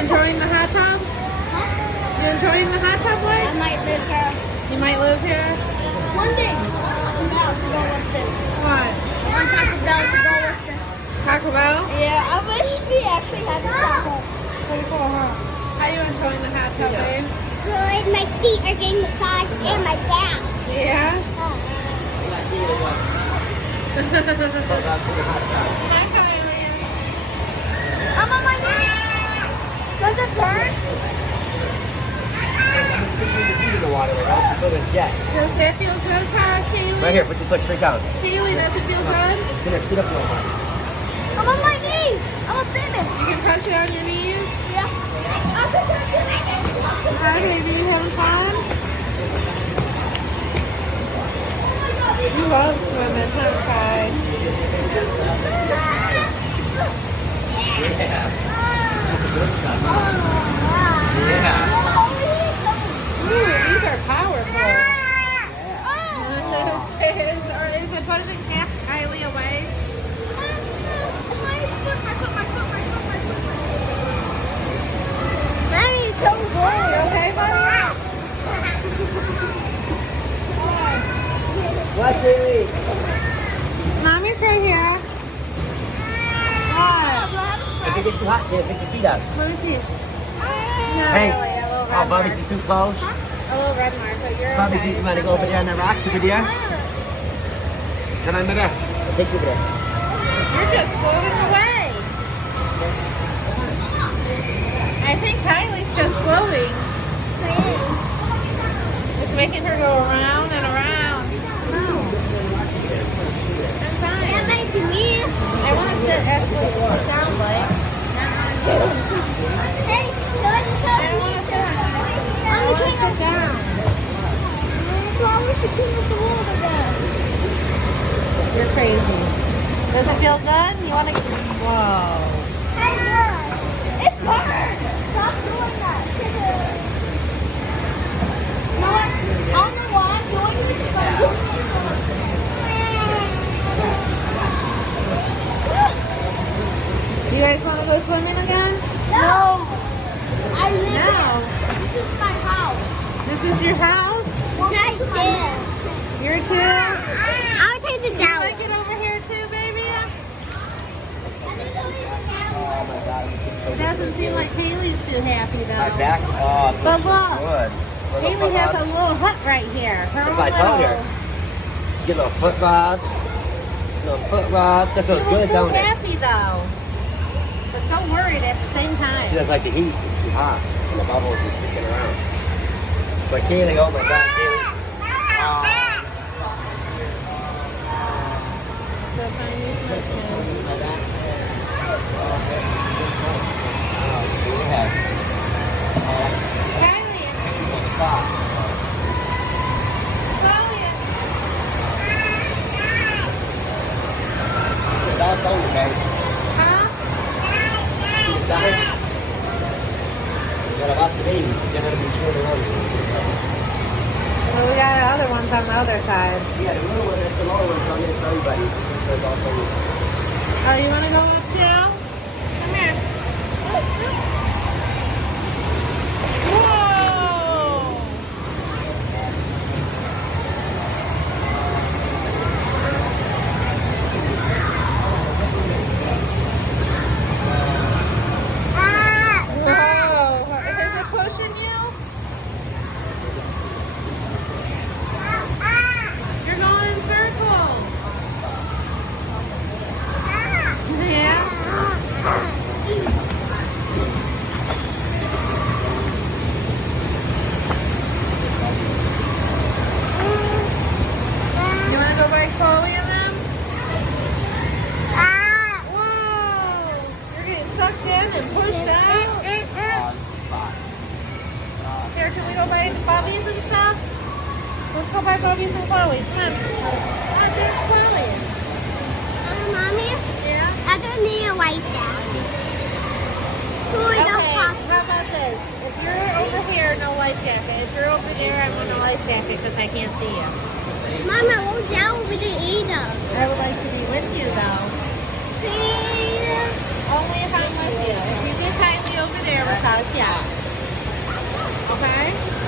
enjoying the hot tub? You enjoying the hot tub, Blake? I might live here. You might live here? One day, I want Taco Bell to go with this. What? I want Taco Bell to go with this. Taco Bell? Yeah, I wish we actually had this at home. Pretty cool, huh? How you enjoying the hot tub, babe? Good. My feet are getting massaged and my back. Yeah? Hi, Kylie. I'm on my knee. Does it burn? Does that feel good, Kaylee? Right here, put your foot straight down. Kaylee, does it feel good? Get up, get up, little one. I'm on my knees. I'm a baby. You can touch it on your knees? Yeah. Hi, baby. You having fun? You love swimming, huh, Kai? Ooh, these are powerful. Or is it putting it half Kylie away? Daddy, it's so good. You okay, buddy? Watch it. Mommy's right here. What? If it gets too hot, pick your feet up. Let me see. Not Hey. really. A little red Oh, Bobby, mark. see too close? A little red mark, but you're Bobby, okay. see you want to go over there on that rock, over there? Can I over there? Take you over there. You're just floating away. I think Kylie's just floating. It's making her go around and around. No. I'm fine. I want to sit actually down, Blake. Hey, I don't want to sit. I want to sit down. You're crazy. Does it feel good? You want to? Whoa. It's hard. Stop doing that. No, I don't know why I'm doing this, You guys want to go swimming again? No. I live No. here. This is my house. This is your house? Nice here. You're too? I'll take the You down. like it over here too, baby? It doesn't seem like Haley's too happy My though. back? Oh, it But feels look, good. Haley has a little hut right here. Her That's own what I told little. her. Get little foot rods. Little foot rods. That She feels looks good, so don't it? happy though. But so worried at the same time. She doesn't like the heat. It's too hot. And the bubbles are sticking around. But Kaylee, oh my God, Kaylee. Oh. So funny. My back. Oh, yeah. Kylie, Stop. Chloe. That's over, babe. Huh? You gotta watch the baby. You gotta be sure to run. Well, we got other ones on the other side. Yeah, the little one is the lower one, so I'm gonna tell everybody. There's also Oh, you want to go up too? Come here. Whoa! Whoa! Is it pushing you? You're going in circles. Yeah? You want to go by Chloe and them? Whoa! You're getting sucked in and pushed out. Here, can we go by Bobby's and stuff? Let's go by Bobby's and Chloe's. Come on. Oh, there's Chloe. Mommy, Yeah? I don't need to wipe that. Okay, how about this? If you're over here, no life jacket. If you're over there, I want a life jacket because I can't see you. Mama, go down with the either. I would like to be with you, though. See? Only if I'm with you. If you get Kylie over there with us, 下。Okay?